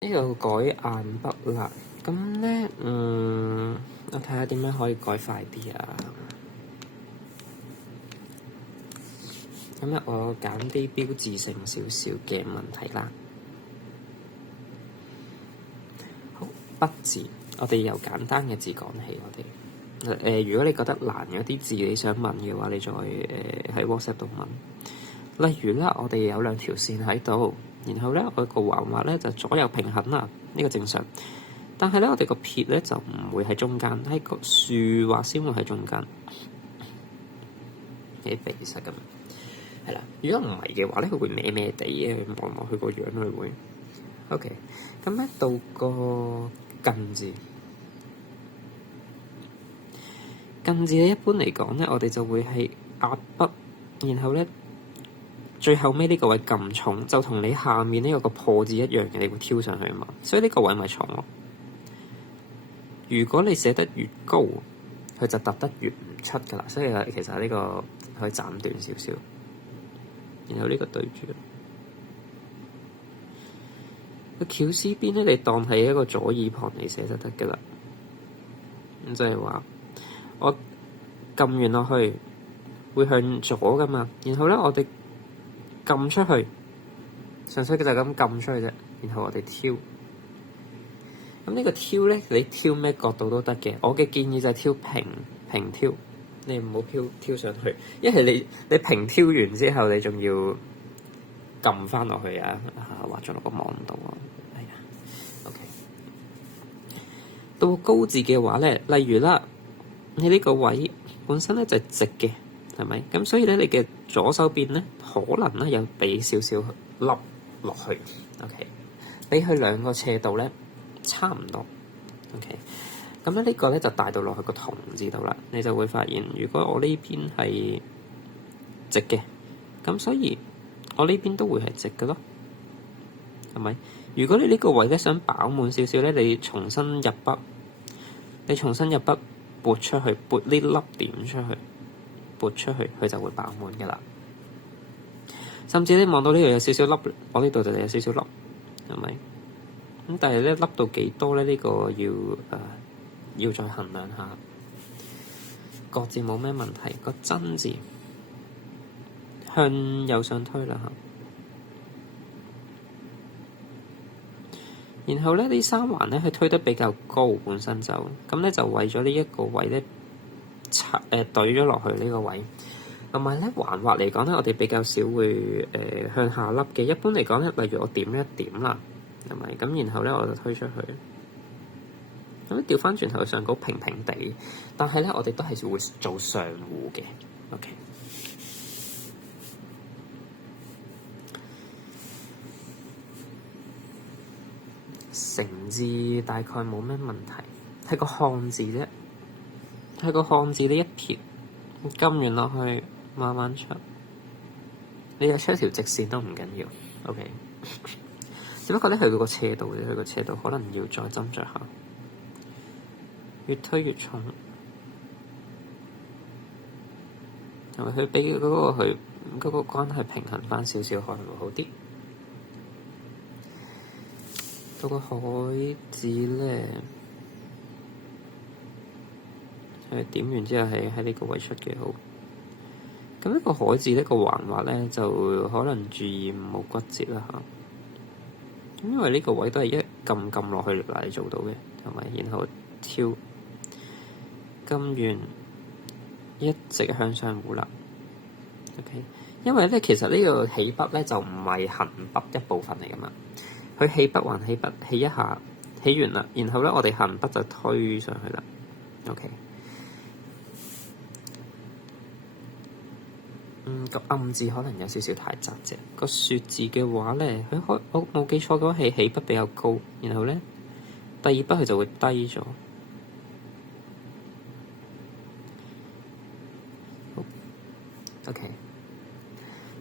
呢度改硬筆啦，咁咧，我睇下點樣可以改快啲啊。咁咧，我揀啲標誌性少少嘅問題啦。好，筆字，我哋由簡單嘅字講起。我哋如果你覺得難嗰啲字你想問嘅話，你再喺 WhatsApp 度問。例如啦，我哋有兩條線喺度，然後咧我個橫畫咧就左右平衡啦，呢個正常。但係咧我哋個撇咧就唔會喺中間，喺個豎畫先會喺中間，幾鼻塞咁。係啦，如果唔係嘅話咧，佢會歪歪地嘅，望落去個樣佢會。OK，咁咧到個近字，近字咧一般嚟講咧，我哋就會係壓筆，然後咧最後尾呢個位撳重，就同你下面呢個破字一樣嘅，你會挑上去嘛，所以呢個位咪重咯。如果你寫得越高，佢就凸得越唔出噶啦，所以其實呢個可以斬斷少少。然後呢個對住個翹絲邊咧，你當係一個左耳旁嚟寫就得㗎啦。咁即係話，我撳完落去會向左㗎嘛，然後咧我哋撳出去，純粹嘅就咁撳出去啫。然後我哋挑，咁呢個挑咧，你挑咩角度都得嘅。我嘅建議就係挑平挑。你唔好挑上去，因為你平挑完之後，你仲要撳翻落去啊！畫咗落個網度啊，係啊。OK，到高字嘅話咧，例如啦，你呢個位本身咧就係直嘅，係咪？咁所以咧，你嘅左手邊咧，可能咧有俾少少凹落去。OK，俾佢兩個斜度咧差唔多。OK。咁咧呢個咧就帶到落去個同字度啦，你就會發現，如果我呢邊係直嘅，咁所以我呢邊都會係直嘅咯，係咪？如果你呢個位咧想飽滿少少咧，你重新入筆，撥出去，撥呢粒點出去，撥出去，佢就會飽滿嘅啦。甚至你望到呢度有少少粒，我呢度就有少少粒，係咪？咁但係咧粒到幾多咧？呢個要再衡量下，各字冇咩問題。個真字向右上推啦嚇，然後咧呢三橫咧係推得比較高，本身就咁咧就為咗呢一個位咧對咗落去呢個位，同埋咧橫畫嚟講咧，我哋比較少會向下凹嘅。一般嚟講咧，例如我點一點啦，係咪咁？然後咧我就推出去。咁調翻轉頭上高平平地，但係咧我哋都係會做上弧嘅。OK，成字大概冇咩問題，係個漢字啫，係個漢字呢一撇撳完落去慢慢出，你又出一條直線都唔緊要。OK，只不過咧佢個斜度嘅，佢個斜度可能要再斟酌下。越推越重，同埋佢俾嗰個關係平衡翻少少，可能會好啲。到個海字咧，佢點完之後係喺呢個位出嘅好。咁呢個海字呢個橫畫咧，就可能注意唔好骨折啦嚇。因為呢個位都係一撳落去嚟做到嘅，同埋然後挑。撳完一直向上弧啦 ，OK。因為咧，其實呢個起筆咧就唔係行筆一部分嚟噶嘛，佢起筆還起筆，起一下起完啦，然後咧我哋行筆就推上去啦 ，OK。個暗字可能有少少太窄啫。個雪字嘅話咧，我冇記錯嘅話係起筆比較高，然後咧第二筆佢就會低咗。OK，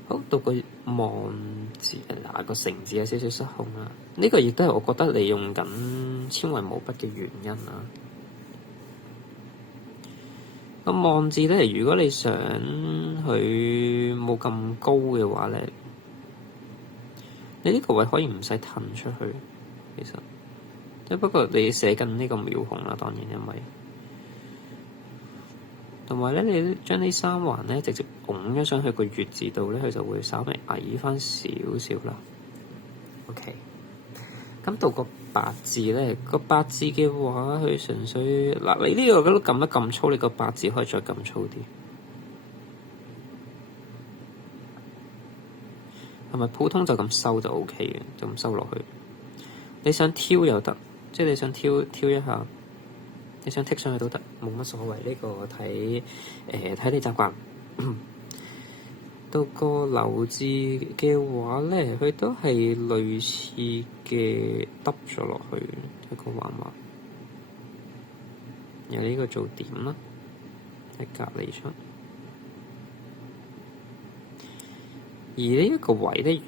好，到個望字嗱，個成字有少少失控啦。呢個亦都係我覺得你用緊纖維毛筆嘅原因啊。個望字咧，如果你想佢冇咁高嘅話咧，你呢個位可以唔使褪出去，其實。即不過你寫緊呢個描紅啦，當然因為同埋咧，你將呢三環咧直接拱咗上去個月字度咧，佢就會稍微矮翻少少啦。OK，咁到個八字咧，個八字嘅話，佢純粹嗱，你呢個都撳得咁粗，你個八字可以再撳粗啲。係咪普通就咁收就 OK 嘅？就咁收落去。你想挑又得，即係你想挑一下。你想剔上去都得，冇乜所謂。呢個睇你習慣。到個流字嘅話咧，佢都係類似嘅揼咗落去一個橫畫，由呢個做點啦，喺隔離出。而呢一個位咧，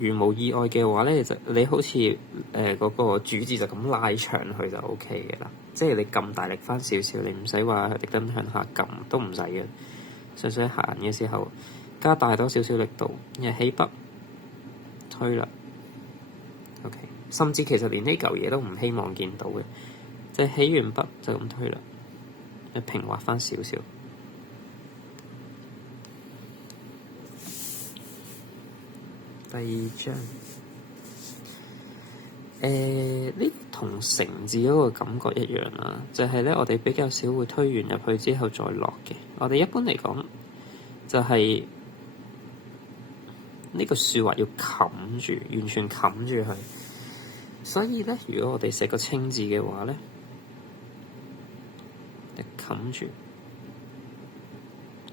如無意外嘅話咧，你好似嗰個主字就咁拉長去就 OK 嘅啦。即係你撳大力翻少少，你唔使話特登向下撳，都唔使嘅。純粹行嘅時候加大多少少力度，然後起筆推啦。OK，甚至其實連呢嚿嘢都唔希望見到嘅，即係起完筆就咁推啦，你平滑翻少少。第二張，呢同成字嗰個感覺一樣啦，就係咧，我哋比較少會推完入去之後再落嘅。我哋一般嚟講，就係呢個豎畫要冚住，完全冚住佢。所以咧，如果我哋寫個清字嘅話咧，就冚住。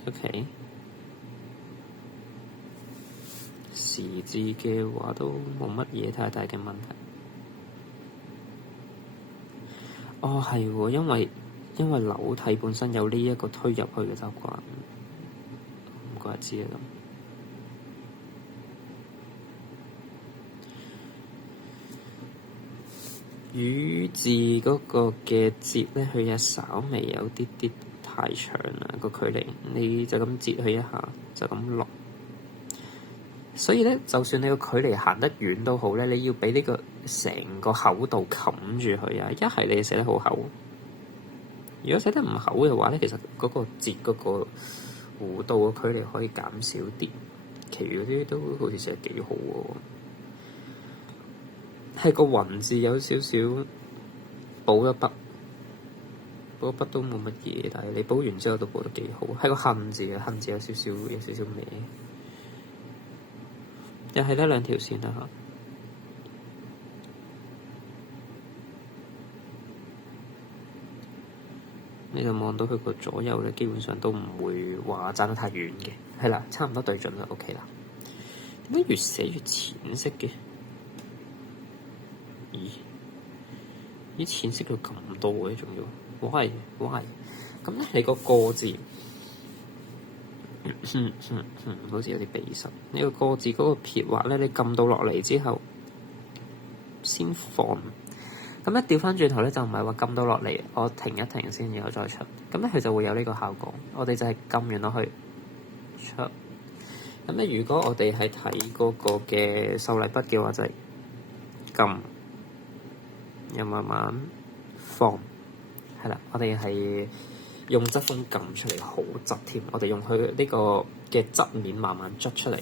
OK。時字嘅話都冇乜嘢太大嘅問題。哦，係喎，因為樓體本身有呢一個推入去嘅習慣，唔怪之啦咁。雨字嗰個嘅折咧，佢又稍微有啲太長啦個距離，你就咁折佢一下，就咁落。所以咧，就算你個距離行得遠都好咧，你要俾呢個成個厚度冚住佢啊！一係你寫得好厚，如果寫得唔厚嘅話咧，其實嗰個折嗰個弧度嘅距離可以減少啲，其餘嗰啲都好似寫得幾好喎。係個雲字有少少補一筆，補一筆都冇乜嘢，但係你補完之後都補得幾好。係個恨字嘅恨字有少少歪。又係呢兩條線啦嚇，你就望到佢個左右咧，基本上都唔會話爭得太遠嘅，係啦，差唔多對準啦 ，OK 啦。點解越寫越淺色嘅？咦，淺色到咁多嘅，仲要，why？咁咧，你個個字。好似有啲鼻塞。呢個個字嗰個撇畫咧，你撳到落嚟之後先放。咁一調翻轉頭咧，就唔係話撳到落嚟，我停一停先，然後再出。咁咧佢就會有呢個效果。我哋就係撳完落去出。咁咧，如果我哋係睇嗰個嘅秀麗筆嘅話，就係撳，又慢慢放。係啦，我哋係。用側鋒撳出嚟好側添，我哋用佢呢個嘅側面慢慢捽出嚟。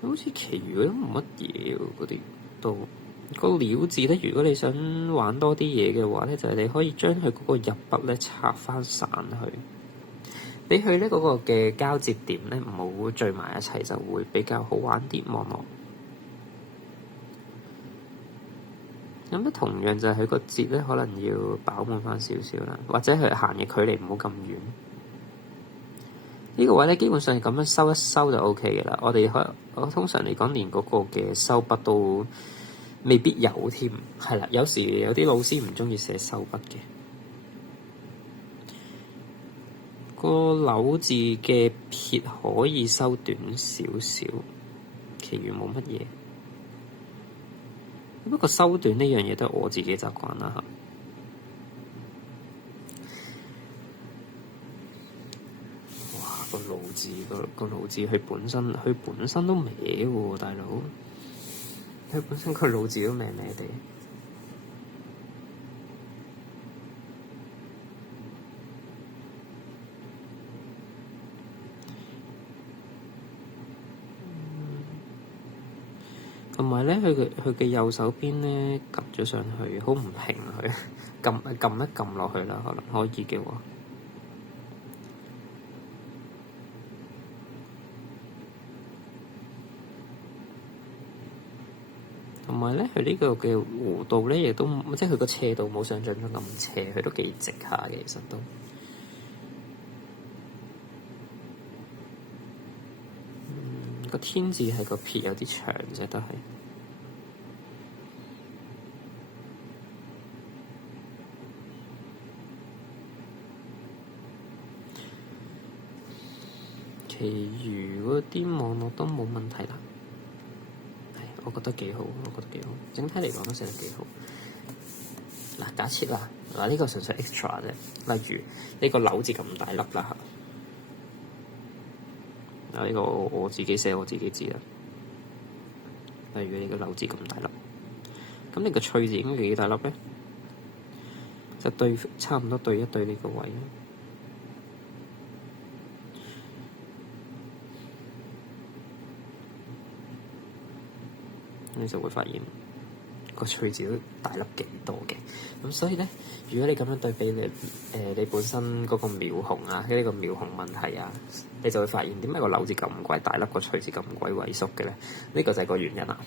好似其餘都冇乜嘢喎，嗰啲都個料字咧。如果你想玩多啲嘢嘅話咧，就係你可以將佢嗰個入筆咧拆翻散去，俾佢咧嗰個嘅交接點咧唔好聚埋一齊，就會比較好玩啲望落。咁咧，同樣就係佢個折咧，可能要飽滿翻少少啦，或者佢行嘅距離唔好咁遠。呢個位咧，基本上係咁樣收一收就 OK 嘅啦。我通常嚟講，連嗰個嘅收筆都未必有添，係啦。有時有啲老師唔中意寫收筆嘅。個柳字嘅撇可以收短少少，其餘冇乜嘢。不過收短呢樣嘢都係我自己習慣啦嚇。哇！個老字佢本身都歪喎，大佬。佢本身個腦字都歪歪地。同埋咧，佢嘅右手邊咧撳咗上去，好唔平佢，撳一撳落去啦，可能可以嘅喎。同埋咧，佢呢個嘅弧度咧，亦都即係佢個斜度冇想像中咁斜，佢都幾直下嘅，其實都。個天字係個撇有啲長啫，都係。其餘嗰啲網絡都冇問題啦。我覺得幾好，整體嚟講都寫得幾好。嗱，假設啦，呢個純粹 extra 啫。例如呢個柳字咁大粒啦嚇，呢個我自己寫我自己知啦。例如呢個柳字咁大粒，咁你個翠字應該幾大粒咧？就差唔多對一對呢個位。你就會發現個翠字都大粒幾多嘅，咁所以咧，如果你咁樣對比你本身嗰個描紅啊，呢個描紅問題啊，你就會發現點解個柳字咁鬼大粒，個翠字咁鬼萎縮嘅咧？呢個就係個原因啦。